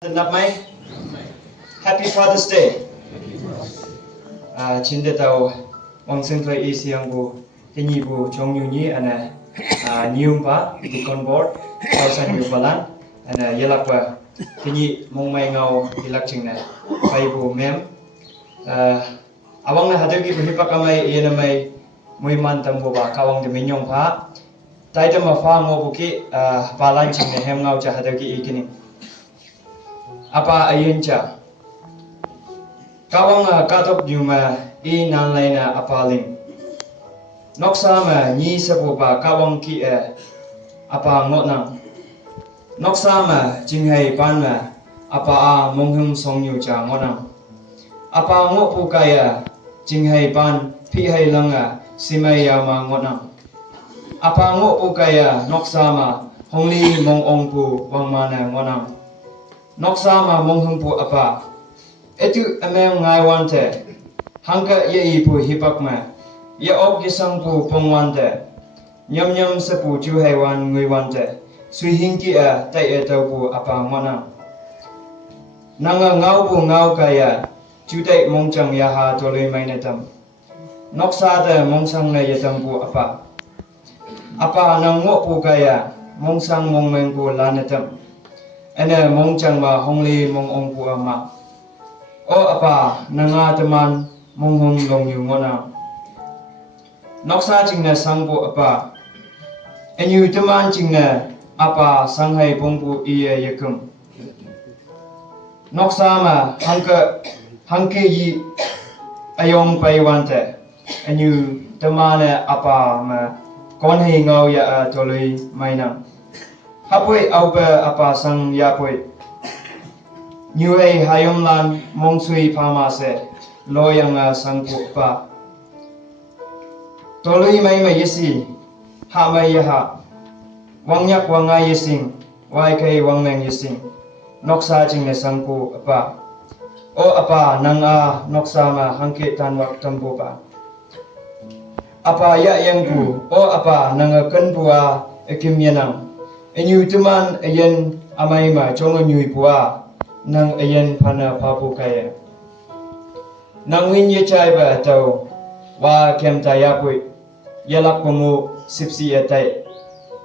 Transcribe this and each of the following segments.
Namai, Happy Father's Day. Chinda tau wang sing thoi isi yang bu tinyi bu chong yu ni ana new pa di conboard tau san yu balan ana yelak ba tinyi mong mai ngau yelak ching na pai bu mem awang na hadu ki bu hipak amai yena mai mui man tam bu ba kawang de minyong pa tai ta ma fa ngo bu ki balan ching na hem ngau cha hadu ki ikini apa ayun cha kawang katok juma i nan laina apaling noksa ma ni sabu ba kawang ki apa ngotnang noksa ma jinghai pan ma apa a monghum songyu cha ngonang apa ngo pu kaya jinghai pan phi hai langa simai ya ma ngonang apa ngo pu kaya noksa ma hongli mong ong pu wang ma na ngonang noksa ma monghum pu apa etu ameng ngai wante hangka ye i pu hipak ma ye ok gisang pu pong wante nyam nyam se pu chu hai wan ngui wante sui hingki a tai e tau pu apa ngona nanga ngau pu ngau kaya chu tai mong chang ya ha to le mai na tam noksa de mong sang na ye tam pu apa nang ngo pu kaya mong sang mong meng pu la na tam ene mong chang ma hongli mong ong pu ama o apa nanga teman mong hong long yu ngona noksa ching na sang pu apa enyu teman ching na apa sang hai pong pu iye yekum noksa ma hangke yi ayong pai wante enyu teman apa ma kon hai ngau ya toloi mai nang hapoi aupe apa sang yapoi nyuei hayom lan mongsui phama se loyang sang pu pa toloi mai mai yesi ha mai ya ha wangyak wanga yesing wai kai wangmeng yesing noksa jing ne sang pu pa o apa nang a noksa ma hangke tan wak tampu pa apa ya yang pu o apa nang kan bua ekim yanang enyu teman ayen amai ma chong nyui puwa nang ayen phana phapu kaya nang win ye chai ba tau wa kem ta ya pui yelak pamu sipsi atai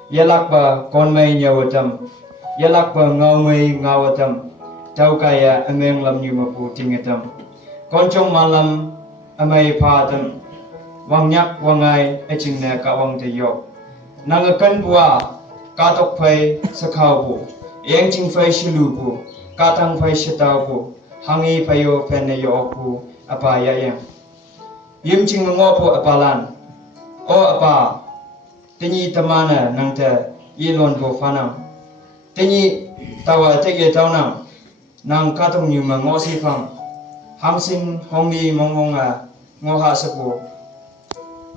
yelak ba kon mai nyawatam yelak ba ngau mai ngawatam tau kaya ameng lam nyu ma pu tingatam kon chong malam amai pha tam wangnyak wangai aching na ka wang te yo nang kan puwa katok phai sakhau bu yang ching phai shilu bu katang phai shitau bu hangi phayo phen yo bu apa ya yang yim ching ngo bu apalan o apa tinyi tamana nangta yilon bu fanam tinyi tawa te ye tawnam nang katong nyu ma ngo si pham hamsin hongi mongonga ngo ha sapu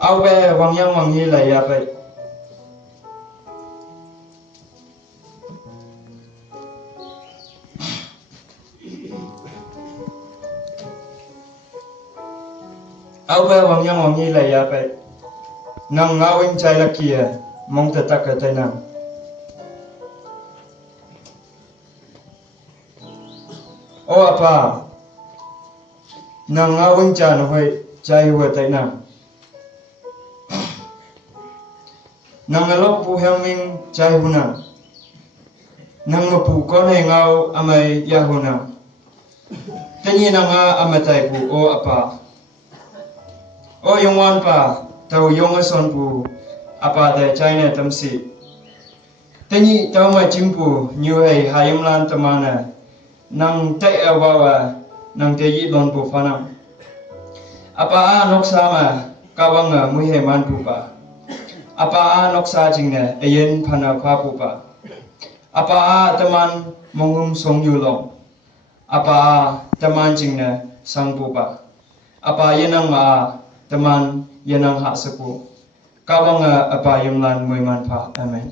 awe wangyang wanghi la ya pai awe wangyang wanghi la ya pai nang ngawing chai la kia mong ta tak ta nang o apa nang ngawing cha no hoi chai wa tai nang nang alok pu helming chai huna nang pu kon hai ngau amai ya huna tanyi nang amatai pu o apa o yongwan pa tau yong son pu apa da china tamsi tanyi tau ma chimpu nyu hai hayum lan tamana nang tai awawa nang te yi lon pu fanam apa a noksa ma kawang mui hai man pu pa apa a noksa jingna ayen phana pha pu pa apa a taman mongum song yu long apa a taman jingna sang pu pa apa yenang ma teman yenang hak sepu kawang apa yumlan mui man pha amen